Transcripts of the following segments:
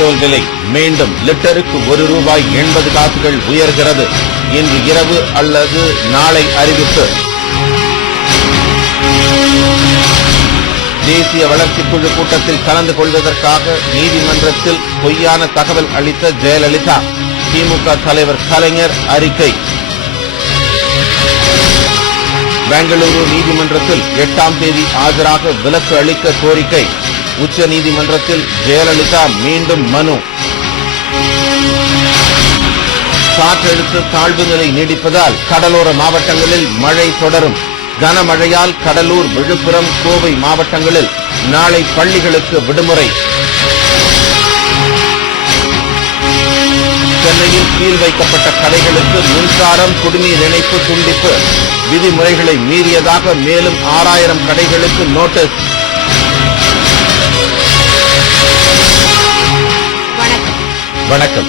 Petrol விலை மீண்டும் லிட்டருக்கு ₹1.80 உயர்கிறது. இன்று இரவு அல்லது நாளை அறிவிப்பு. தேசிய வளர்ச்சிக் குழு கூட்டத்தில் கலந்து கொள்வதற்காக நீதிமன்றத்தில் பொய்யான தகவல் அளித்த ஜெயலலிதா. திமுக தலைவர் கலைஞர் அறிக்கை. பெங்களூரு நீதிமன்றத்தில் 8ஆம் தேதி ஆஜராக விலக்கு அளிக்க கோரிக்கை. உச்ச நீதிமன்றத்தில் ஜெயலலிதா மீண்டும் மனு. காற்றழுத்த தாழ்வு நிலை நீடிப்பதால் கடலோர மாவட்டங்களில் மழை தொடரும். கனமழையால் கடலூர், விழுப்புரம், கோவை மாவட்டங்களில் நாளை பள்ளிகளுக்கு விடுமுறை. சென்னையில் கீழ் வைக்கப்பட்ட கடைகளுக்கு மின்சாரம், குடிநீர் இணைப்பு துண்டிப்பு. விதிமுறைகளை மீறியதாக மேலும் 6000 கடைகளுக்கு நோட்டீஸ். வணக்கம்.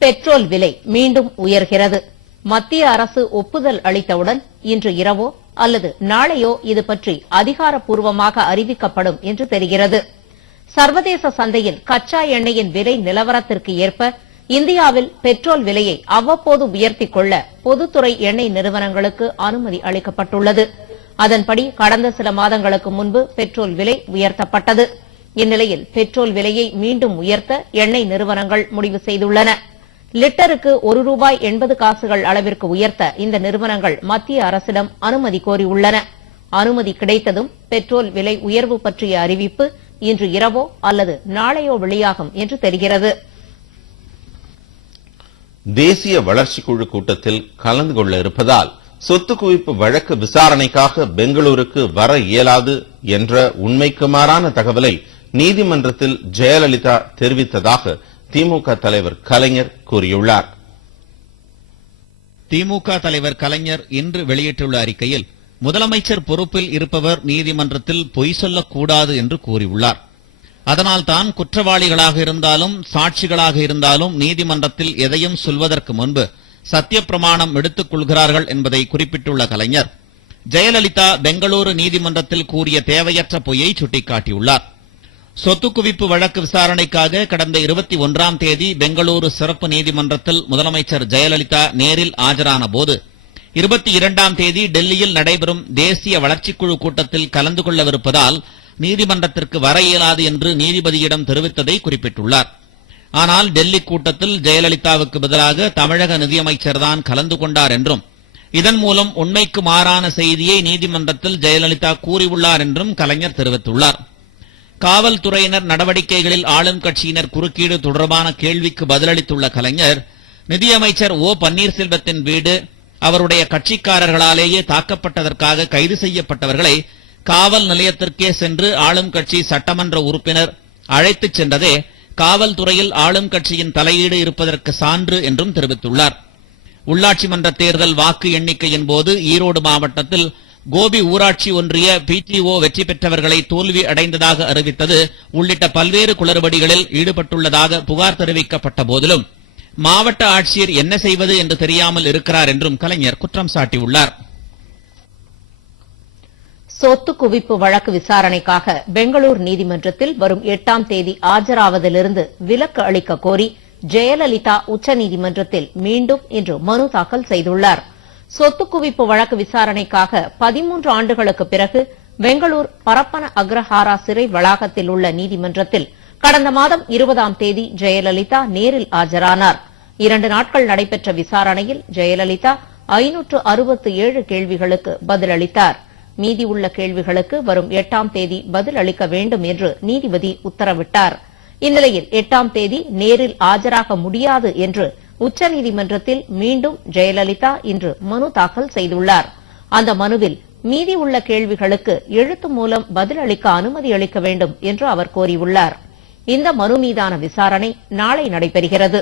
பெட்ரோல் விலை மீண்டும் உயர்கிறது. மத்திய அரசு ஒப்புதல் அளித்தவுடன் இன்று இரவோ அல்லது நாளையோ இது பற்றி அதிகாரப்பூர்வமாக அறிவிக்கப்படும் என்று தெரிகிறது. சர்வதேச சந்தையில் கச்சா எண்ணெயின் விலை நிலவரத்திற்கு ஏற்ப இந்தியாவில் பெட்ரோல் விலையை அவ்வப்போது உயர்த்திக் கொள்ள பொதுத்துறை எண்ணெய் நிறுவனங்களுக்கு அனுமதி அளிக்கப்பட்டுள்ளது. அதன்படி கடந்த சில மாதங்களுக்கு முன்பு பெட்ரோல் விலை உயர்த்தப்பட்டது. இந்நிலையில் பெட்ரோல் விலையை மீண்டும் உயர்த்த எண்ணெய் நிறுவனங்கள் முடிவு செய்துள்ளன. லிட்டருக்கு ₹1.80 அளவிற்கு உயர்த்த இந்த நிறுவனங்கள் மத்திய அரசிடம் அனுமதி கோரியுள்ளன. அனுமதி கிடைத்ததும் பெட்ரோல் விலை உயர்வு பற்றிய அறிவிப்பு இன்று இரவோ அல்லது நாளையோ வெளியாகும் என்று தெரிகிறது. தேசிய வளர்ச்சிக் குழு கூட்டத்தில் கலந்து கொள்ள இருப்பதால் சொத்து குவிப்பு வழக்கு விசாரணைக்காக பெங்களூருக்கு வர இயலாது என்ற உண்மைக்கு மாறான தகவலை நீதிமன்றத்தில் ஜெயலலிதா தெரிவித்ததாக திமுக தலைவர் கலைஞர் கூறியுள்ளார். திமுக தலைவர் கலைஞர் இன்று வெளியிட்டுள்ள அறிக்கையில் முதலமைச்சர் பொறுப்பில் இருப்பவர் நீதிமன்றத்தில் பொய் சொல்லக்கூடாது என்று கூறியுள்ளார். அதனால்தான் குற்றவாளிகளாக இருந்தாலும் சாட்சிகளாக இருந்தாலும் நீதிமன்றத்தில் எதையும் சொல்வதற்கு முன்பு சத்தியப்பிரமாணம் எடுத்துக் கொள்கிறார்கள் என்பதை குறிப்பிட்டுள்ள கலைஞர், ஜெயலலிதா பெங்களூரு நீதிமன்றத்தில் கூறிய தேவையற்ற பொய்யை சுட்டிக்காட்டியுள்ளார். சொத்து குவிப்பு வழக்கு விசாரணைக்காக கடந்த 21ஆம் தேதி பெங்களூரு சிறப்பு நீதிமன்றத்தில் முதலமைச்சர் ஜெயலலிதா நேரில் ஆஜரான போது 22ஆம் தேதி டெல்லியில் நடைபெறும் தேசிய வளர்ச்சிக்குழு கூட்டத்தில் கலந்து கொள்ளவிருப்பதால் நீதிமன்றத்திற்கு வர இயலாது என்று நீதிபதியிடம் தெரிவித்ததை குறிப்பிட்டுள்ளார். ஆனால் டெல்லி கூட்டத்தில் ஜெயலலிதாவுக்கு பதிலாக தமிழக நிதியமைச்சர்தான் கலந்து கொண்டார் என்றும் இதன் மூலம் உண்மைக்கு மாறான செய்தியை நீதிமன்றத்தில் ஜெயலலிதா கூறியுள்ளார் என்றும் கலைஞர் தெரிவித்துள்ளார். காவல்துறையினர் நடவடிக்கைகளில் ஆளும் கட்சியினர் குறுக்கீடு தொடர்பான கேள்விக்கு பதிலளித்துள்ள கலைஞர், நிதியமைச்சர் ஓ பன்னீர்செல்வத்தின் வீடு அவருடைய கட்சிக்காரர்களாலேயே தாக்கப்பட்டதற்காக கைது செய்யப்பட்டவர்களை காவல் நிலையத்திற்கே சென்று ஆளும் கட்சி சட்டமன்ற உறுப்பினர் அழைத்துச் சென்றதே காவல்துறையில் ஆளும் கட்சியின் தலையீடு இருப்பதற்கு சான்று என்றும் தெரிவித்துள்ளார். உள்ளாட்சி மன்ற தேர்தல் வாக்கு எண்ணிக்கையின் போது ஈரோடு மாவட்டத்தில் கோபி ஊராட்சி ஒன்றிய பிடிஓ வெற்றி பெற்றவர்களை தோல்வி அடைந்ததாக அறிவித்தது உள்ளிட்ட பல்வேறு குளறுபடிகளில் ஈடுபட்டுள்ளதாக புகார் தெரிவிக்கப்பட்ட போதிலும் மாவட்ட ஆட்சியர் என்ன செய்வது என்று தெரியாமல் இருக்கிறார் என்றும் கலைஞர் குற்றம் சாட்டியுள்ளார். சொத்து குவிப்பு வழக்கு விசாரணைக்காக பெங்களூர் நீதிமன்றத்தில் வரும் 8ஆம் தேதி ஆஜராவதிலிருந்து விலக்கு அளிக்க கோரி ஜெயலலிதா உச்சநீதிமன்றத்தில் மீண்டும் இன்று மனு தாக்கல் செய்துள்ளார். சொத்து குவிப்பு வழக்கு விசாரணைக்காக 13 ஆண்டுகளுக்கு பிறகு பெங்களூர் பரப்பன அக்ரஹாரா சிறை வளாகத்தில் உள்ள நீதிமன்றத்தில் கடந்த மாதம் 20ஆம் தேதி ஜெயலலிதா நேரில் ஆஜரானார். 2 நாட்கள் நடைபெற்ற விசாரணையில் ஜெயலலிதா 567 கேள்விகளுக்கு பதிலளித்தார். மீதி உள்ள கேள்விகளுக்கு வரும் 8ஆம் தேதி பதில் அளிக்க வேண்டும் என்று நீதிபதி உத்தரவிட்டார். இந்நிலையில் 8ஆம் தேதி நேரில் ஆஜராக முடியாது என்று உச்சநீதிமன்றத்தில் மீண்டும் ஜெயலலிதா இன்று மனு தாக்கல் செய்துள்ளார். அந்த மனுவில் மீதி உள்ள கேள்விகளுக்கு எழுத்து மூலம் பதில் அளிக்க அனுமதி அளிக்க வேண்டும் என்று அவர் கோரியுள்ளார். இந்த மனு மீதான விசாரணை நாளை நடைபெறுகிறது.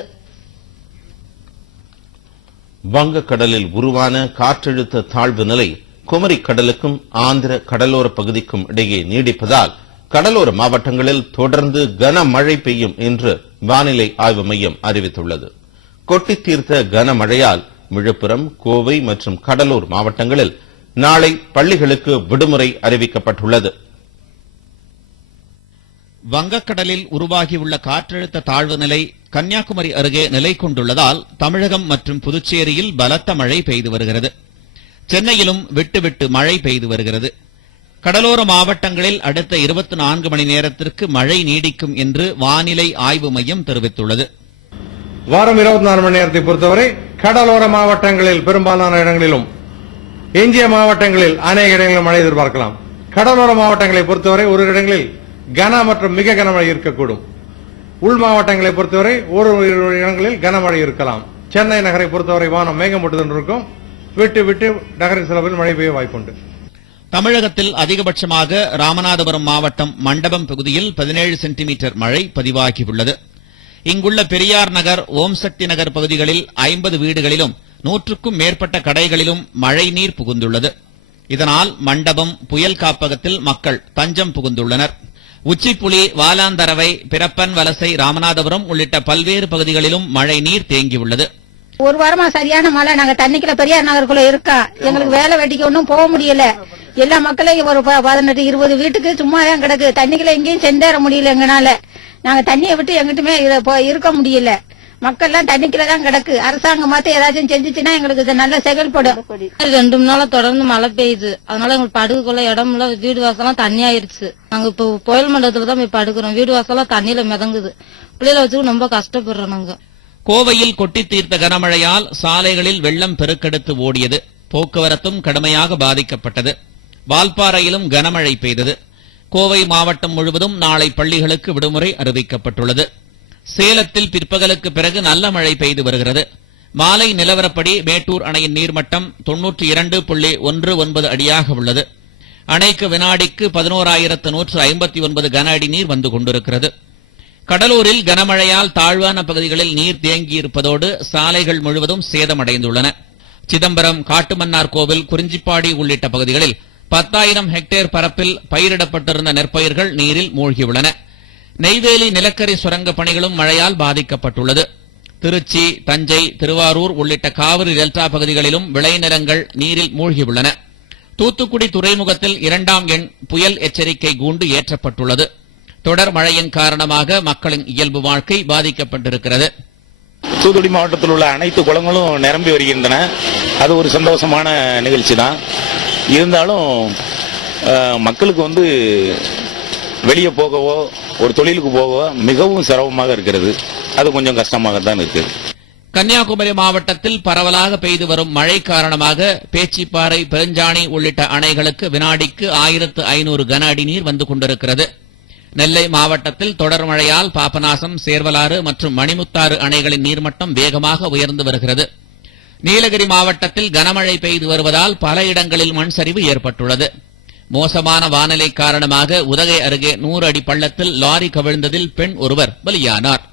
வங்கக்கடலில் உருவான காற்றழுத்த தாழ்வு நிலை குமரி கடலுக்கும் ஆந்திர கடலோர பகுதிக்கும் இடையே நீடிப்பதால் கடலோர மாவட்டங்களில் தொடர்ந்து கனமழை பெய்யும் என்று வானிலை ஆய்வு மையம் அறிவித்துள்ளது. கொட்டித் தீர்த்த கனமழையால் விழுப்புரம், கோவை மற்றும் கடலூர் மாவட்டங்களில் நாளை பள்ளிகளுக்கு விடுமுறை அறிவிக்கப்பட்டுள்ளது. வங்கக்கடலில் உருவாகியுள்ள காற்றழுத்த தாழ்வு நிலை கன்னியாகுமரி அருகே நிலை கொண்டுள்ளதால் தமிழகம் மற்றும் புதுச்சேரியில் பலத்த மழை பெய்து வருகிறது. சென்னையிலும் விட்டு மழை பெய்து வருகிறது. கடலோர மாவட்டங்களில் அடுத்த 24 மணி நேரத்திற்கு மழை நீடிக்கும் என்று வானிலை ஆய்வு மையம் தெரிவித்துள்ளது. வாரம் 24 மணி நேரத்தை பொறுத்தவரை கடலோர மாவட்டங்களில் பெரும்பாலான இடங்களிலும், எஞ்சிய மாவட்டங்களில் அநேக இடங்களிலும் மழை எதிர்பார்க்கலாம். கடலோர மாவட்டங்களை பொறுத்தவரை ஒரு இடங்களில் கன மற்றும் மிக கனமழை இருக்கக்கூடும். உள் மாவட்டங்களை பொறுத்தவரை ஒரு இடங்களில் கனமழை இருக்கலாம். சென்னை நகரை பொறுத்தவரை வானம் மேகமூட்டத்துடன் இருக்கும். விட்டு நகரின் சில மழை பெய்ய வாய்ப்புண்டு. தமிழகத்தில் அதிகபட்சமாக ராமநாதபுரம் மாவட்டம் மண்டபம் பகுதியில் 17 சென்டிமீட்டர் மழை பதிவாகியுள்ளது. இங்குள்ள பெரியார் நகர், ஓம் சக்தி நகர் பகுதிகளில் 50 வீடுகளிலும் 100க்கும் மேற்பட்ட கடைகளிலும் மழை நீர் புகுந்துள்ளது. இதனால் மண்டபம் புயல் காப்பகத்தில் மக்கள் தஞ்சம் புகுந்துள்ளனர். உச்சிப்புலி, வாலாந்தரவை, பிறப்பன் வலசை, ராமநாதபுரம் உள்ளிட்ட பல்வேறு பகுதிகளிலும் மழை நீர் தேங்கியுள்ளது. ஒரு வாரமா சரியான மழை. நாங்க தண்ணிக்குள்ள பெரியார் நகருக்குள்ள இருக்கோம். எங்களுக்கு வேலை வெட்டிக்கு ஒன்னும் போக முடியல. எல்லா மக்களையும் ஒரு 18-20 வீட்டுக்கு சும்மா தான் கிடக்கு. தண்ணிக்குள்ள எங்கேயும் சென்றேற முடியல. எங்கனால நாங்க தண்ணியை விட்டு எங்கிட்டுமே இருக்க முடியல. மக்கள் எல்லாம் தண்ணிக்குள்ள தான் கிடக்கு. அரசாங்கம் மாத்த ஏதாச்சும் செஞ்சுச்சுன்னா எங்களுக்கு இது நல்லா செயல்படும். 2 நாளா தொடர்ந்து மழை பெய்யுது. அதனால எங்களுக்கு படுக்கக்குள்ள இடம் இல்ல. வீடு வாசலாம் தண்ணி ஆயிருச்சு. நாங்க இப்போ புயல் மண்டபத்துல தான் போய் படுக்கிறோம். வீடு வாசலாம் தண்ணியில மிதங்குது. பிள்ளைகளை வச்சு ரொம்ப கஷ்டப்படுறோம் நாங்க. கோவையில் கொட்டி தீர்த்த கனமழையால் சாலைகளில் வெள்ளம் பெருக்கெடுத்து ஓடியது. போக்குவரத்தும் கடுமையாக பாதிக்கப்பட்டது. வால்பாறையிலும் கனமழை பெய்தது. கோவை மாவட்டம் முழுவதும் நாளை பள்ளிகளுக்கு விடுமுறை அறிவிக்கப்பட்டுள்ளது. சேலத்தில் பிற்பகலுக்கு பிறகு நல்ல மழை பெய்து வருகிறது. மாலை நிலவரப்படி மேட்டூர் அணையின் நீர்மட்டம் 92.19 அடியாக உள்ளது. அணைக்கு வினாடிக்கு 11,159 கன அடி நீர் வந்து கொண்டிருக்கிறது. கடலூரில் கனமழையால் தாழ்வான பகுதிகளில் நீர் தேங்கியிருப்பதோடு சாலைகள் முழுவதும் சேதமடைந்துள்ளன. சிதம்பரம், காட்டுமன்னார் கோவில், குறிஞ்சிப்பாடி உள்ளிட்ட பகுதிகளில் 10,000 ஹெக்டேர் பரப்பில் பயிரிடப்பட்டிருந்த நெற்பயிர்கள் நீரில் மூழ்கியுள்ளன. நெய்வேலி நிலக்கரி சுரங்க பணிகளும் மழையால் பாதிக்கப்பட்டுள்ளது. திருச்சி, தஞ்சை, திருவாரூர் உள்ளிட்ட காவிரி டெல்டா பகுதிகளிலும் விளைநிலங்கள் நீரில் மூழ்கியுள்ளன. தூத்துக்குடி துறைமுகத்தில் 2ஆம் எண் புயல் எச்சரிக்கை கூண்டு ஏற்றப்பட்டுள்ளது. தொடர் மழையின் காரணமாக மக்களின் இயல்பு வாழ்க்கை பாதிக்கப்பட்டிருக்கிறது. தூத்துக்குடி மாவட்டத்தில் உள்ள அனைத்து குளங்களும் நிரம்பி வருகின்றன. அது ஒரு சந்தோஷமான நிகழ்ச்சி தான். இருந்தாலும் மக்களுக்கு வெளியே போகவோ ஒரு தொழிலுக்கு போகவோ மிகவும் சிரமமாக இருக்கிறது. அது கொஞ்சம் கஷ்டமாக தான் இருக்கு. கன்னியாகுமரி மாவட்டத்தில் பரவலாக பெய்து வரும் மழை காரணமாக பேச்சிப்பாறை, பெருஞ்சாணி உள்ளிட்ட அணைகளுக்கு வினாடிக்கு 1,500 கன அடி நீர் வந்து கொண்டிருக்கிறது. நெல்லை மாவட்டத்தில் தொடர் மழையால் பாபநாசம், சேர்வலாறு மற்றும் மணிமுத்தாறு அணைகளின் நீர்மட்டம் வேகமாக உயர்ந்து வருகிறது. நீலகிரி மாவட்டத்தில் கனமழை பெய்து வருவதால் பல இடங்களில் மண் சரிவு ஏற்பட்டுள்ளது. மோசமான வானிலை காரணமாக உதகை அருகே 100 அடி பள்ளத்தில் லாரி கவிழ்ந்ததில் பெண் ஒருவர் பலியானார்.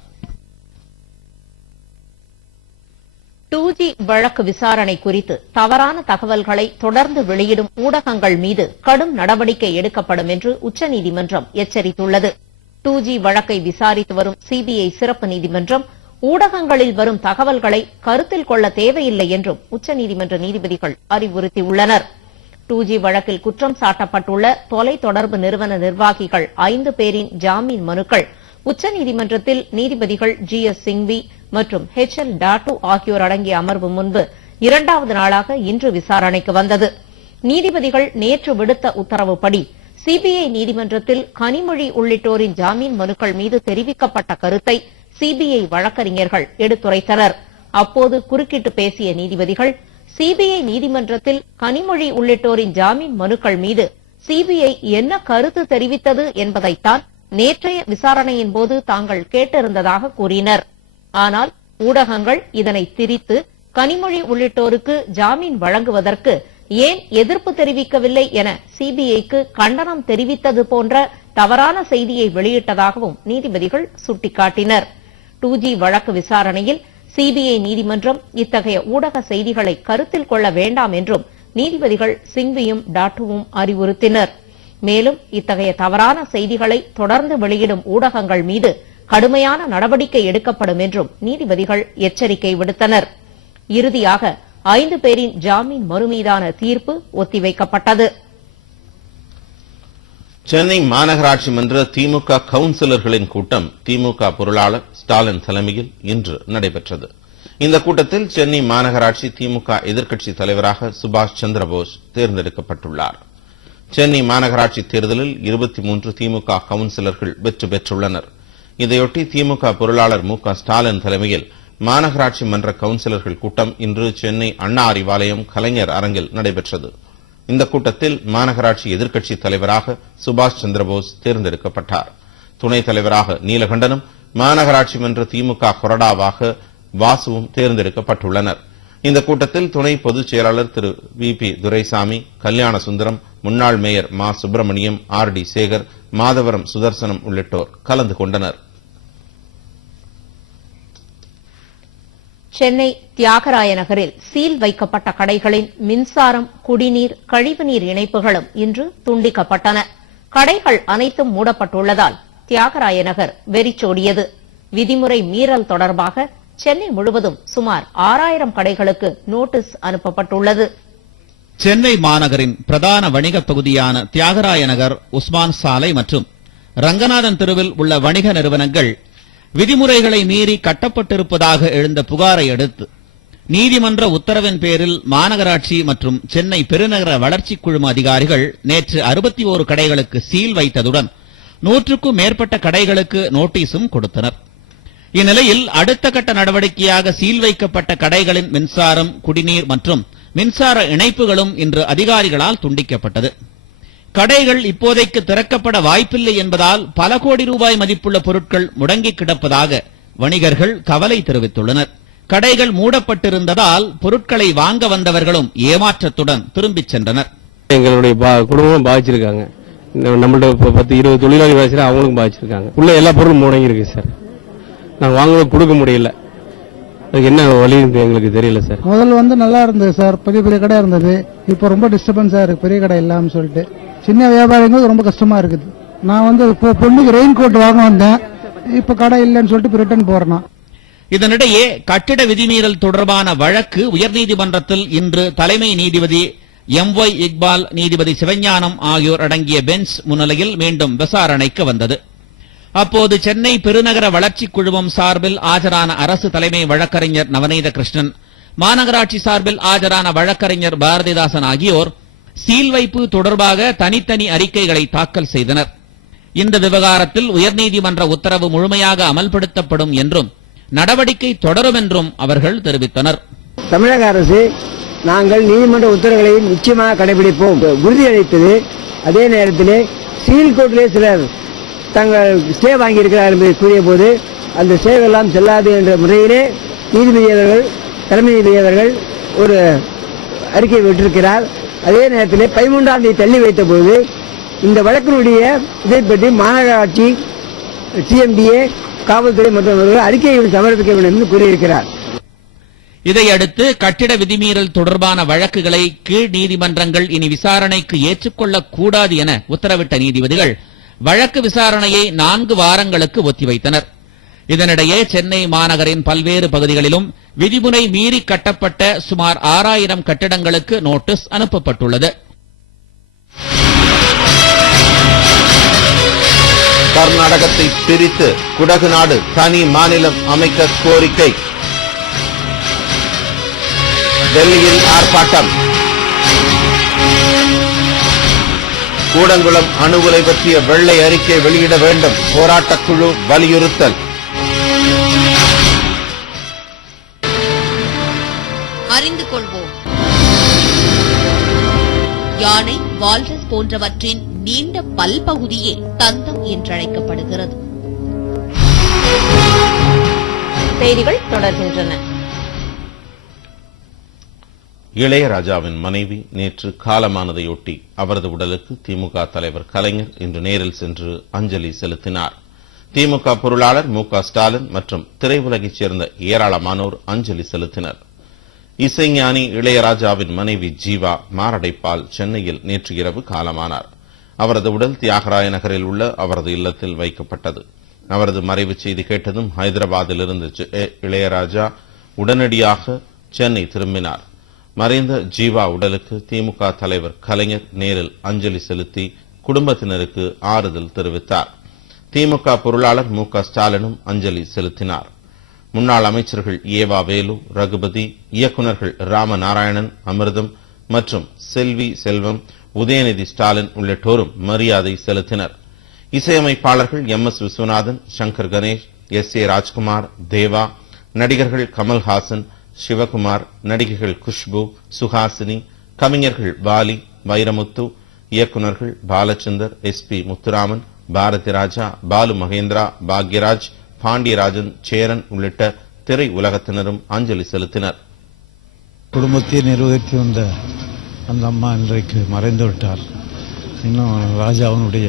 2G வழக்கு விசாரணை குறித்து தவறான தகவல்களை தொடர்ந்து வெளியிடும் ஊடகங்கள் மீது கடும் நடவடிக்கை எடுக்கப்படும் என்று உச்சநீதிமன்றம் எச்சரித்துள்ளது. 2G வழக்கை விசாரித்து வரும் சிபிஐ சிறப்பு நீதிமன்றம் ஊடகங்களில் வரும் தகவல்களை கருத்தில் கொள்ள தேவையில்லை என்றும் உச்சநீதிமன்ற நீதிபதிகள் அறிவுறுத்தியுள்ளனர். 2G வழக்கில் குற்றம் சாட்டப்பட்டுள்ள தொலைத்தொடர்பு நிறுவன நிர்வாகிகள் 5 பேரின் ஜாமீன் மனுக்கள் உச்சநீதிமன்றத்தில் நீதிபதிகள் GS சிங்வி மற்றும் HL டாட்டு ஆகியோர் அடங்கிய அமர்வு முன்பு 2வது நாளாக இன்று விசாரணைக்கு வந்தது. நீதிபதிகள் நேற்று விடுத்த உத்தரவுப்படி சிபிஐ நீதிமன்றத்தில் கனிமொழி உள்ளிட்டோரின் ஜாமீன் மனுக்கள் மீது தெரிவிக்கப்பட்ட கருத்தை சிபிஐ வழக்கறிஞர்கள் எடுத்துரைத்தனர். அப்போது குறுக்கிட்டு பேசிய நீதிபதிகள், சிபிஐ நீதிமன்றத்தில் கனிமொழி உள்ளிட்டோரின் ஜாமீன் மனுக்கள் மீது சிபிஐ என்ன கருத்து தெரிவித்தது என்பதைத்தான் நேற்றைய விசாரணையின் போது தாங்கள் கேட்டிருந்ததாக கூறினர். ஆனால் ஊடகங்கள் இதனை திரித்து கனிமொழி உள்ளிட்டோருக்கு ஜாமீன் வழங்குவதற்கு ஏன் எதிர்ப்பு தெரிவிக்கவில்லை என சிபிஐக்கு கண்டனம் தெரிவித்தது போன்ற தவறான செய்தியை வெளியிட்டதாகவும் நீதிபதிகள் சுட்டிக்காட்டினர். 2G வழக்கு விசாரணையில் சிபிஐ நீதிமன்றம் இத்தகைய ஊடக செய்திகளை கருத்தில் கொள்ள வேண்டாம் என்றும் நீதிபதிகள் சிங்வியும் டாட்டுவும் அறிவுறுத்தினர். மேலும் இத்தகைய தவறான செய்திகளை தொடர்ந்து வெளியிடும் ஊடகங்கள் மீது கடுமையான நடவடிக்கை எடுக்கப்படும் என்றும் நீதிபதிகள் எச்சரிக்கை விடுத்தனர். இறுதியாக 5 பேரின் ஜாமீன் மனு மீதான தீர்ப்பு ஒத்திவைக்கப்பட்டது. சென்னை மாநகராட்சி மன்ற திமுக கவுன்சிலர்களின் கூட்டம் திமுக பொருளாளர் ஸ்டாலின் தலைமையில் இன்று நடைபெற்றது. இந்த கூட்டத்தில் சென்னை மாநகராட்சி திமுக எதிர்க்கட்சி தலைவராக சுபாஷ் சந்திரபோஸ் தேர்ந்தெடுக்கப்பட்டுள்ளார். சென்னை மாநகராட்சி தேர்தலில் 23 திமுக கவுன்சிலர்கள் வெற்றி பெற்றுள்ளனர். இதையொட்டி திமுக பொருளாளர் மு க ஸ்டாலின் தலைமையில் மாநகராட்சி மன்ற கவுன்சிலர்கள் கூட்டம் இன்று சென்னை அண்ணா அறிவாலயம் கலைஞர் அரங்கில் நடைபெற்றது. இந்த கூட்டத்தில் மாநகராட்சி எதிர்க்கட்சி தலைவராக சுபாஷ் சந்திரபோஸ் தேர்ந்தெடுக்கப்பட்டார். துணைத் தலைவராக நீலகண்டனும், மாநகராட்சி மன்ற திமுக கொறடாவாக வாசுவும் தேர்ந்தெடுக்கப்பட்டுள்ளனர். இந்த கூட்டத்தில் துணை பொதுச் செயலாளர் திரு வி.பி. துரைசாமி, கல்யாண சுந்தரம், முன்னாள் மேயர் மா சுப்பிரமணியம், ஆர்.டி. சேகர், மாதவரம் சுதர்சனம் உள்ளிட்டோர் கலந்து கொண்டனர். சென்னை தியாகராய நகரில் சீல் வைக்கப்பட்ட கடைகளின் மின்சாரம், குடிநீர், கழிவுநீர் இணைப்புகளும் இன்று துண்டிக்கப்பட்டன. கடைகள் அனைத்தும் மூடப்பட்டுள்ளதால் தியாகராய நகர் வெறிச்சோடியது. விதிமுறை மீறல் தொடர்பாக சென்னை முழுவதும் சுமார் 6000 கடைகளுக்கு நோட்டீஸ் அனுப்பப்பட்டுள்ளது. சென்னை மாநகரின் பிரதான வணிகப் பகுதியான தியாகராய நகர், உஸ்மான் சாலை மற்றும் ரங்கநாதன் தெருவில் உள்ள வணிக நிறுவனங்கள் விதிமுறைகளை மீறி கட்டப்பட்டிருப்பதாக எழுந்த புகாரை அடுத்து நீதிமன்ற உத்தரவின் பேரில் மாநகராட்சி மற்றும் சென்னை பெருநகர வளர்ச்சிக் குழும அதிகாரிகள் நேற்று 61 கடைகளுக்கு சீல் வைத்ததுடன் 100க்கும் மேற்பட்ட கடைகளுக்கு நோட்டீஸும் கொடுத்தனர். இந்நிலையில் அடுத்த கட்ட நடவடிக்கையாக சீல் வைக்கப்பட்ட கடைகளின் மின்சாரம், குடிநீர் மற்றும் மின்சார இணைப்புகளும் இன்று அதிகாரிகளால் துண்டிக்கப்பட்டது. கடைகள் இப்போதைக்கு திறக்கப்பட வாய்ப்பில்லை என்பதால் பல கோடி ரூபாய் மதிப்புள்ள பொருட்கள் முடங்கி கிடப்பதாக வணிகர்கள் கவலை தெரிவித்துள்ளனர். கடைகள் மூடப்பட்டிருந்ததால் பொருட்களை வாங்க வந்தவர்களும் ஏமாற்றத்துடன் திரும்பிச் சென்றனர். எங்களுடைய குடும்பம் பாதிச்சிருக்காங்க. நம்மள்ட்ட 10-20 தொழிலாளி வேலை அவங்களுக்கும் பாதிச்சிருக்காங்க. உள்ள எல்லா பொருளும் முடங்கி இருக்கு சார். நாங்கள் வாங்க கொடுக்க முடியல. அதுக்கு என்ன வழி எங்களுக்கு தெரியல சார். முதல்ல நல்லா இருந்தது சார், பெரிய பெரிய கடை இருந்தது. இப்போ ரொம்ப டிஸ்டர்பன்ஸா இருக்கு, பெரிய கடை இல்லாம சொல்லிட்டு. சின்ன வியாபாரிகளுக்கு ரொம்ப கஷ்டமா இருக்குது. நான் இப்போ பொண்ணுக்கு ரெயின் கோட் வாங்க வந்தேன், இப்ப கடை இல்லைன்னு சொல்லிட்டு ரிட்டர்ன் போறேன். இதனிடையே கட்டிட விதிமீறல் தொடர்பான வழக்கு உயர்நீதிமன்றத்தில் இன்று தலைமை நீதிபதி எம்.ஒய். இக்பால், நீதிபதி சிவஞானம் ஆகியோர் அடங்கிய பெஞ்ச் முன்னிலையில் மீண்டும் விசாரணைக்கு வந்தது. அப்போது சென்னை பெருநகர வளர்ச்சிக் குழுமம் சார்பில் ஆஜரான அரசு தலைமை வழக்கறிஞர் நவநீத கிருஷ்ணன், மாநகராட்சி சார்பில் ஆஜரான வழக்கறிஞர் பாரதிதாசன் ஆகியோர் சீல் வைப்பு தொடர்பாக தனித்தனி அறிக்கைகளை தாக்கல் செய்தனர். இந்த விவகாரத்தில் உயர்நீதிமன்ற உத்தரவு முழுமையாக அமல்படுத்தப்படும் என்றும் நடவடிக்கை தொடரும் என்றும் அவர்கள் தெரிவித்தனர். தமிழக அரசு நாங்கள் நீதிமன்ற உத்தரவுகளை நிச்சயமாக கடைபிடிப்போம் உறுதியளித்தது. அதே நேரத்தில் சீல் கோட்டிலே சிலர் தங்கள் ஸ்டே வாங்கியிருக்கிறார் என்பதை கூறிய போது அந்த ஸ்டேவெல்லாம் செல்லாது என்ற முறையிலே நீதிபதி அவர்கள், தலைமை நீதிபதி அவர்கள் ஒரு அறிக்கை விட்டிருக்கிறார். அதே நேரத்தில் 13ஆம் தேதி தள்ளி வைத்த போது இந்த வழக்கினுடைய இதை பற்றி மாநகராட்சி, சிஎம்டிஏ, காவல்துறை மற்றவர்கள் அறிக்கையை சமர்ப்பிக்க வேண்டும் என்று கூறியிருக்கிறார். இதையடுத்து கட்டிட விதிமீறல் தொடர்பான வழக்குகளை கீழ் நீதிமன்றங்கள் இனி விசாரணைக்கு ஏற்றுக்கொள்ளக் கூடாது என உத்தரவிட்ட நீதிபதிகள் வழக்கு விசாரணையை 4 வாரங்களுக்கு ஒத்திவைத்தனர். இதனிடையே சென்னை மாநகரின் பல்வேறு பகுதிகளிலும் விதிமுறை மீறி கட்டப்பட்ட சுமார் 6000 கட்டிடங்களுக்கு நோட்டீஸ் அனுப்பப்பட்டுள்ளது. கர்நாடகத்தை பிரித்து குடகு நாடு தனி மாநிலம் அமைக்க கோரிக்கை. டெல்லியில் ஆர்ப்பாட்டம். கூடங்குளம் அணு உலை பற்றிய வெள்ளை அறிக்கை வெளியிட வேண்டும், போராட்டக்குழு வலியுறுத்தல். அறிந்து கொள்வோம். யானை, வால்ரஸ் போன்றவற்றின் நீண்ட பல்பகுதியே தந்தம் என்றழைக்கப்படுகிறது. செய்திகள் தொடர்கின்றன. இளையராஜாவின் மனைவி நேற்று காலமானதையொட்டி அவரது உடலுக்கு திமுக தலைவர் கலைஞர் இன்று நேரில் சென்று அஞ்சலி செலுத்தினார். திமுக பொருளாளர் மு க ஸ்டாலின் மற்றும் திரையுலகைச் சேர்ந்த ஏராளமானோர் அஞ்சலி செலுத்தினர். இசைஞானி இளையராஜாவின் மனைவி ஜீவா மாரடைப்பால் சென்னையில் நேற்று இரவு காலமானார். அவரது உடல் தியாகராய நகரில் உள்ள அவரது இல்லத்தில் வைக்கப்பட்டது. அவரது மறைவு செய்தி கேட்டதும் ஹைதராபாத்திலிருந்து இளையராஜா உடனடியாக சென்னை திரும்பினார். மறைந்த ஜீவா உடலுக்கு திமுக தலைவர் கலைஞர் நேரில் அஞ்சலி செலுத்தி குடும்பத்தினருக்கு ஆறுதல் தெரிவித்தார். திமுக பொருளாளர் மு.க. ஸ்டாலினும் அஞ்சலி செலுத்தினார். முன்னாள் அமைச்சர்கள் ஏவா வேலு, ரகுபதி, இயக்குநர்கள் ராமநாராயணன், அமிர்தம் மற்றும் செல்வி செல்வம், உதயநிதி ஸ்டாலின் உள்ளிட்டோரும் மரியாதை செலுத்தினர். இசையமைப்பாளர்கள் எம்.எஸ். விஸ்வநாதன், சங்கர் கணேஷ், எஸ்.ஏ. ராஜ்குமார், தேவா, நடிகர்கள் கமல்ஹாசன், சிவகுமார், நடிகைகள் குஷ்பு, சுஹாசினி, கவிஞர்கள் பாலி, வைரமுத்து, இயக்குநர்கள் பாலச்சந்தர், எஸ்.பி. முத்துராமன், பாரதி ராஜா, பாலு மகேந்திரா, பாக்யராஜ், பாண்டியராஜன், சேரன் உள்ளிட்ட திரை உலகத்தினரும் அஞ்சலி செலுத்தினர். குடும்பத்தை நிர்வகித்து வந்த அந்த அம்மா இன்றைக்கு மறைந்து விட்டார். இன்னும் ராஜாவினுடைய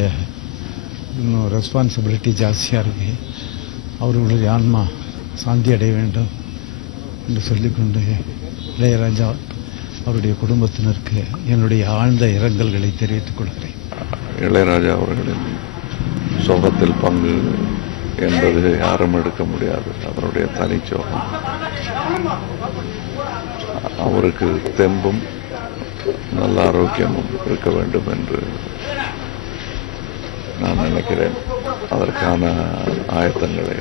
இன்னும் ரெஸ்பான்சிபிலிட்டி ஜாஸ்தியாக இருக்கு. அவர்களுடைய ஆன்மா சாந்தி அடைய வேண்டும் என்று சொல்லிக்கொண்டு இளையராஜா அவருடைய குடும்பத்தினருக்கு என்னுடைய ஆழ்ந்த இரங்கல்களை தெரிவித்துக் கொள்கிறேன். இளையராஜா அவர்களின் சோகத்தில் பங்கு என்பது யாரும் எடுக்க முடியாது. அவருடைய தனிச்சோகம். அவருக்கு தெம்பும் நல்ல ஆரோக்கியமும் இருக்க வேண்டும் என்று நான் நினைக்கிறேன். அதற்கான ஆயத்தங்களை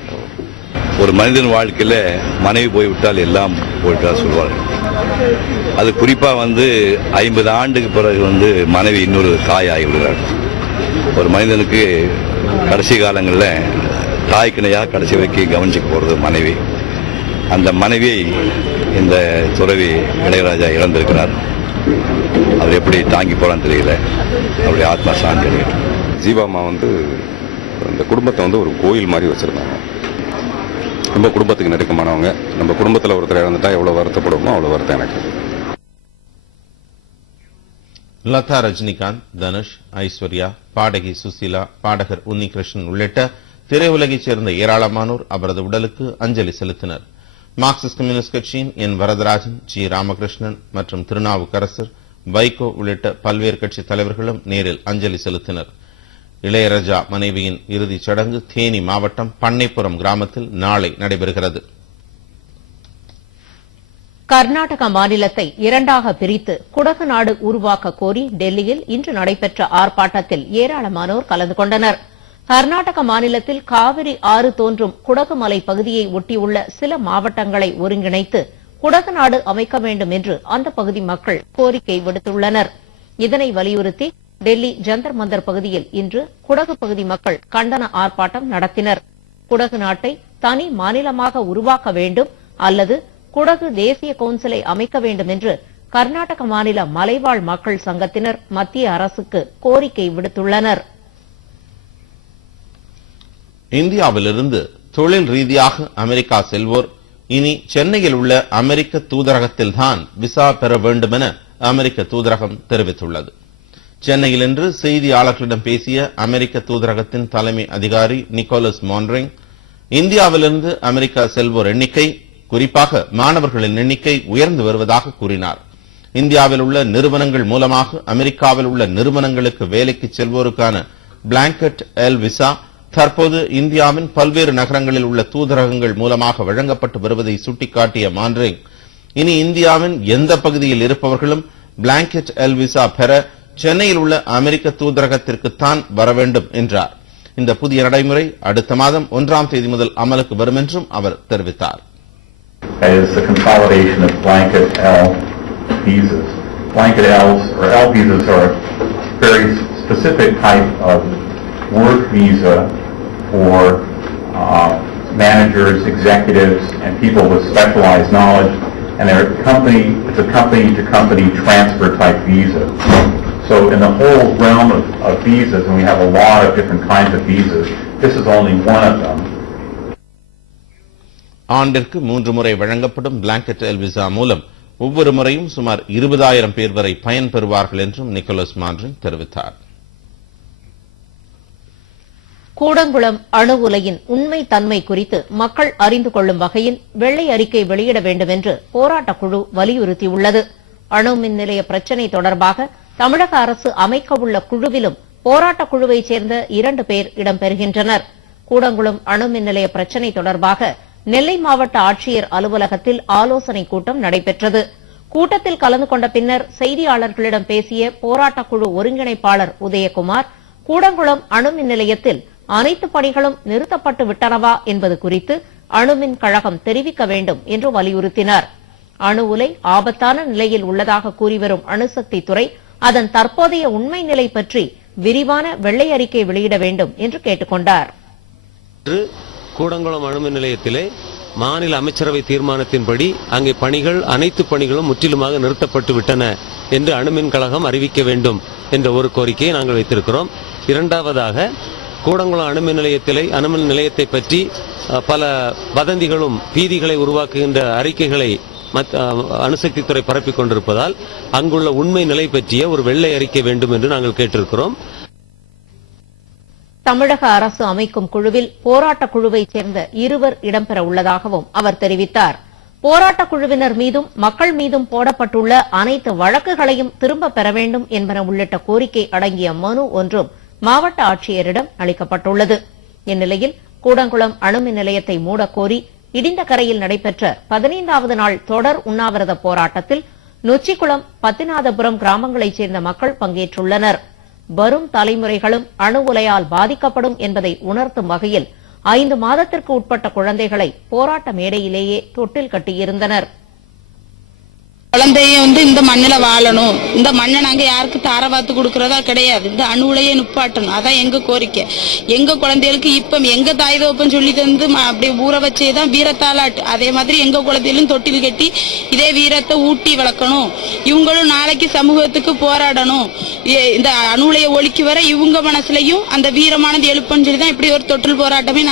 ஒரு மனிதன் வாழ்க்கையில மனைவி போய்விட்டால் எல்லாம் போயிட்டா சொல்வார்கள். அது குறிப்பா 50 ஆண்டுக்கு பிறகு மனைவி இன்னொரு தாய் ஆகிவிடுகிறார். ஒரு மனிதனுக்கு கடைசி காலங்களில் தாய்க்கிணையாக கடைசி வரைக்கும் கவனிச்சுக்க போறது மனைவி. அந்த மனைவியை இந்த துறவி இளையராஜா இழந்திருக்கிறார். அவர் எப்படி தாங்கி போறான்னு தெரியல. அவருடைய ஆத்மா சாந்தி அடையட்டும். ஜீவாமா இந்த குடும்பத்தை ஒரு கோயில் மாதிரி வச்சிருந்தாங்க. ரொம்ப குடும்பத்துக்கு நெருக்கமானவங்க. நம்ம குடும்பத்தில் ஒருத்தர் இறந்துட்டா எவ்வளவு வருத்தப்படுவோமோ அவ்வளவு வருத்தம் எனக்கு. லதா, ரஜினிகாந்த், தனுஷ், ஐஸ்வர்யா, பாடகி சுசீலா, பாடகர் உன்னிகிருஷ்ணன் உள்ளிட்ட திரையுலகைச் சேர்ந்த ஏராளமானோர் அவரது உடலுக்கு அஞ்சலி செலுத்தினர். மார்க்சிஸ்ட் கம்யூனிஸ்ட் கட்சியின் என் வரதராஜன், ஜி ராமகிருஷ்ணன் மற்றும் திருநாவுக்கரசர், வைகோ உள்ளிட்ட பல்வேறு கட்சி தலைவர்களும் நேரில் அஞ்சலி செலுத்தினர். இளையராஜா மனைவியின் இறுதிச் சடங்கு தேனி மாவட்டம் பண்ணைப்புறம் கிராமத்தில் நாளை நடைபெறுகிறது. கர்நாடக மாநிலத்தை இரண்டாக பிரித்து குடகு நாடு உருவாக்க கோரி டெல்லியில் இன்று நடைபெற்ற ஆர்ப்பாட்டத்தில் ஏராளமானோர் கலந்து கொண்டனர். கர்நாடக மாநிலத்தில் காவிரி ஆறு தோன்றும் குடகு மலை பகுதியை ஒட்டியுள்ள சில மாவட்டங்களை ஒருங்கிணைத்து குடகு நாடு அமைக்க வேண்டும் என்று அந்த பகுதி மக்கள் கோரிக்கை விடுத்துள்ளனர். இதனை வலியுறுத்தி டெல்லி ஜந்தர் மந்தர் பகுதியில் இன்று குடகு பகுதி மக்கள் கண்டன ஆர்ப்பாட்டம் நடத்தினர். குடகு நாட்டை தனி மாநிலமாக உருவாக்க வேண்டும் அல்லது குடகு தேசிய கவுன்சிலை அமைக்க வேண்டும் என்று கர்நாடக மாநில மலைவாழ் மக்கள் சங்கத்தினர் மத்திய அரசுக்கு கோரிக்கை விடுத்துள்ளனர். இந்தியாவிலிருந்து தொழில் ரீதியாக அமெரிக்கா செல்வோர் இனி சென்னையில் உள்ள அமெரிக்க தூதரகத்தில்தான் விசா பெற வேண்டும் என அமெரிக்க தூதரகம் தெரிவித்துள்ளது. சென்னையில் இன்று செய்தியாளர்களிடம் பேசிய அமெரிக்க தூதரகத்தின் தலைமை அதிகாரி நிக்கோலஸ் மான்ரிங், இந்தியாவிலிருந்து அமெரிக்கா செல்வோர் எண்ணிக்கை, குறிப்பாக மாணவர்களின் எண்ணிக்கை உயர்ந்து வருவதாக கூறினார். இந்தியாவில் உள்ள நிறுவனங்கள் மூலமாக அமெரிக்காவில் உள்ள நிறுவனங்களுக்கு வேலைக்கு செல்வோருக்கான பிளாங்கெட் எல் விசா தற்போது இந்தியாவின் பல்வேறு நகரங்களில் உள்ள தூதரகங்கள் மூலமாக வழங்கப்பட்டு வருவதை சுட்டிக்காட்டிய மான்ரிங், இனி இந்தியாவின் எந்த பகுதியில் இருப்பவர்களும் பிளாங்கெட் எல் விசா பெற சென்னையில் உள்ள அமெரிக்க தூதரகத்திற்குத்தான் வர வேண்டும் என்றார். இந்த புதிய நடைமுறை அடுத்த மாதம் 1ஆம் தேதி முதல் அமலுக்கு வரும் என்றும் அவர் தெரிவித்தார். Is the consolidation of blanket L visas. Blanket L's or L visas are a very specific type of work visa for managers, executives, and people with specialized knowledge, and they're it's a company-to-company transfer type visa. So in the whole realm of visas, and we have a lot of different kinds of visas, this is only one of them. ஆண்டிற்கு 3 முறை வழங்கப்படும் blanket L visa மூலம் ஒவ்வொரு முறையும் சுமார் 20,000 பேர் வரை பயன்பெறுவார்கள் என்றும் நிக்கோலஸ் மான்ரிங் தெரிவித்தார். கூடங்குளம் அணு உலையின் உண்மை தன்மை குறித்து மக்கள் அறிந்து கொள்ளும் வகையில் வெள்ளை அறிக்கை வெளியிட வேண்டும் என்று போராட்டக் குழு வலியுறுத்தியுள்ளது. அணு மின் நிலைய பிரச்சினை தொடர்பாக தமிழக அரசு அமைக்கவுள்ள குழுவிலும் போராட்டக் குழுவைச் சேர்ந்த 2 பேர் இடம்பெறுகின்றனர். கூடங்குளம் அணு மின் நிலைய பிரச்சினை தொடர்பாக நெல்லை மாவட்ட ஆட்சியர் அலுவலகத்தில் ஆலோசனைக் கூட்டம் நடைபெற்றது. கூட்டத்தில் கலந்து கொண்ட பின்னர் செய்தியாளர்களிடம் பேசிய போராட்டக் குழு ஒருங்கிணைப்பாளர் உதயகுமார், கூடங்குளம் அணுமின் நிலையத்தில் அனைத்து பணிகளும் நிறுத்தப்பட்டு விட்டனவா என்பது குறித்து அணுமின் கழகம் தெரிவிக்க வேண்டும் என்று வலியுறுத்தினார். அணு உலை ஆபத்தான நிலையில் உள்ளதாக கூறிவரும் அணுசக்தி துறை அதன் தற்போதைய உண்மை நிலை பற்றி விரிவான வெள்ளை அறிக்கை வெளியிட வேண்டும் என்று கேட்டுக் கொண்டார். கூடங்குளம் அணுமின் நிலையத்திலே மாநில அமைச்சரவை தீர்மானத்தின்படி அங்கே அனைத்து பணிகளும் முற்றிலுமாக நிறுத்தப்பட்டு விட்டன என்று அணுமின் கழகம் அறிவிக்க வேண்டும் என்ற ஒரு கோரிக்கையை நாங்கள் வைத்திருக்கிறோம். இரண்டாவதாக, கூடங்குளம் அணுமின் நிலையத்தை பற்றி பல வதந்திகளும் பீதிகளை உருவாக்குகின்ற அறிக்கைகளை அணுசக்தி துறை பரப்பிக் கொண்டிருப்பதால் அங்குள்ள உண்மை நிலை பற்றிய ஒரு வெள்ளை அறிக்கை வேண்டும் என்று நாங்கள் கேட்டிருக்கிறோம். தமிழக அரசு அமைக்கும் குழுவில் போராட்டக் குழுவைச் சேர்ந்த 2 இடம்பெற உள்ளதாகவும் அவர் தெரிவித்தார். போராட்டக் குழுவினர் மீதும் மக்கள் மீதும் போடப்பட்டுள்ள அனைத்து வழக்குகளையும் திரும்பப் பெற வேண்டும் என்பன உள்ளிட்ட கோரிக்கை அடங்கிய மனு ஒன்றும் மாவட்ட ஆட்சியரிடம் அளிக்கப்பட்டுள்ளது. இந்நிலையில் கூடங்குளம் அணுமின் நிலையத்தை மூடக்கோரி இடிந்தகரையில் நடைபெற்ற 15வது நாள் தொடர் உண்ணாவிரத போராட்டத்தில் நொச்சிக்குளம், பத்திநாதபுரம் கிராமங்களைச் சேர்ந்த மக்கள் பங்கேற்றுள்ளனர். வரும் தலைமுறைகளும் அணு உலையால் பாதிக்கப்படும் என்பதை உணர்த்தும் வகையில் 5 மாதத்திற்கு உட்பட்ட குழந்தைகளை போராட்ட மேடையிலேயே தொட்டில் கட்டியிருந்தனர். குழந்தைய இந்த மண்ணில வாழணும், இந்த மண்ணை நாங்க யாருக்கு தாரவாத்து கொடுக்கறதா கிடையாது, இந்த அணு உலையை நிப்பாட்டணும், அதான் எங்க கோரிக்கை. எங்க குழந்தைகளுக்கு இப்ப எங்க தாய் தோப்பம் சொல்லி தந்து அப்படியே ஊற வச்சேதான் வீரத்தாலாட்டு, அதே மாதிரி எங்க குழந்தைகளும் தொட்டில் கட்டி இதே வீரத்தை ஊட்டி வளர்க்கணும். இவங்களும் நாளைக்கு சமூகத்துக்கு போராடணும். இந்த அணு உலையை ஒழிக்கு வர இவங்க மனசுலயும் அந்த வீரமானது எழுப்புன்னு சொல்லிதான் இப்படி ஒரு தொட்டில் போராட்டமே.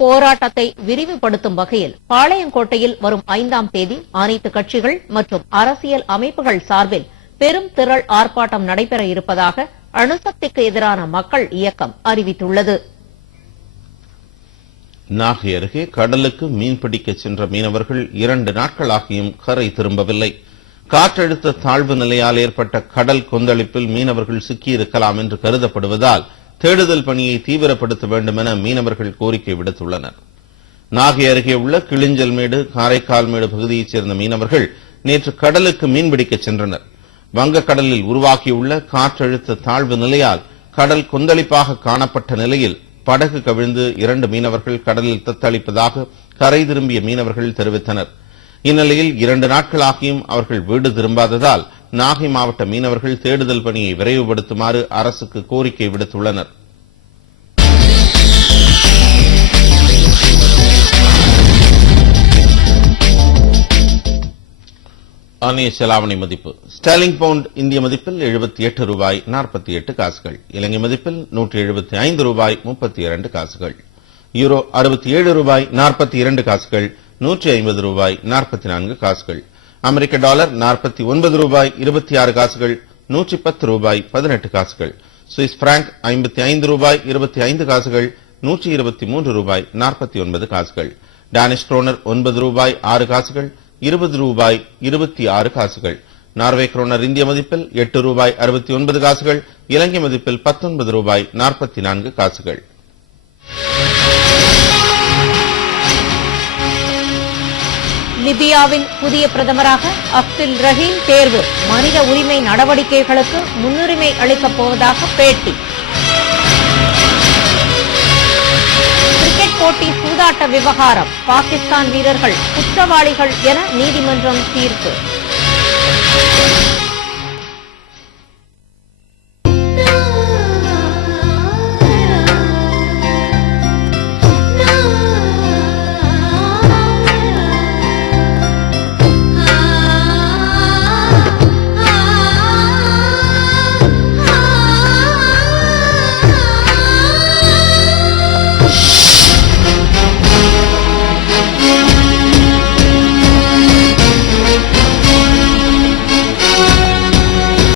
போராட்டத்தை விரிவுபடுத்தும் வகையில் பாளையங்கோட்டையில் வரும் 5ஆம் தேதி அனைத்து கட்சிகள் மற்றும் அரசியல் அமைப்புகள் சார்பில் பெரும் திரள் ஆர்ப்பாட்டம் நடைபெற இருப்பதாக அணுசக்திக்கு எதிரான மக்கள் இயக்கம் அறிவித்துள்ளது. நாகை அருகே கடலுக்கு மீன்பிடிக்க சென்ற மீனவர்கள் 2 நாட்களாகியும் கரை திரும்பவில்லை. காற்றழுத்த தாழ்வு நிலையால் ஏற்பட்ட கடல் கொந்தளிப்பில் மீனவர்கள் சிக்கியிருக்கலாம் என்று கருதப்படுவதால் தேடுதல் பணியை தீவிரப்படுத்த வேண்டும் என மீனவர்கள் கோரிக்கை விடுத்துள்ளனர். நாகை அருகே உள்ள கிளிஞ்சல்மேடு, காரைக்கால்மேடு பகுதியைச் சேர்ந்த மீனவர்கள் நேற்று கடலுக்கு மீன்பிடிக்க சென்றனர். வங்கக்கடலில் உருவாகியுள்ள காற்றழுத்த தாழ்வு நிலையால் கடல் கொந்தளிப்பாக காணப்பட்ட நிலையில் படகு கவிழ்ந்து 2 மீனவர்கள் கடலில் தத்தளிப்பதாக கரை திரும்பிய மீனவர்கள் தெரிவித்தனர். இந்நிலையில் 2 நாட்களாகியும் அவர்கள் வீடு திரும்பாததால் நாகை மாவட்ட மீனவர்கள் தேடுதல் பணியை விரைவுபடுத்துமாறு அரசுக்கு கோரிக்கை விடுத்துள்ளனர். அந்நிய செலாவணி மதிப்பு ஸ்டெர்லிங் பவுண்ட் இந்திய மதிப்பில் $78.48, இலங்கை மதிப்பில் $175.32, யூரோ $67.42, $150.44, அமெரிக்க dollar $49.26, $110.18, Swiss franc $55.25, $123.49, Danish kroner $9.06, $20.26, Norway kroner இந்திய மதிப்பில் $8.69, இலங்கை மதிப்பில் $19.44. லிபியாவின் புதிய பிரதமராக அப்துல் ரஹீம் தேர்வு, மனித உரிமை நடவடிக்கைகளுக்கு முன்னுரிமை அளிக்கப் போவதாக பேட்டி. கிரிக்கெட் போட்டி சூதாட்ட விவகாரம், பாகிஸ்தான் வீரர்கள் குற்றவாளிகள் என நீதிமன்றம் தீர்ப்பு.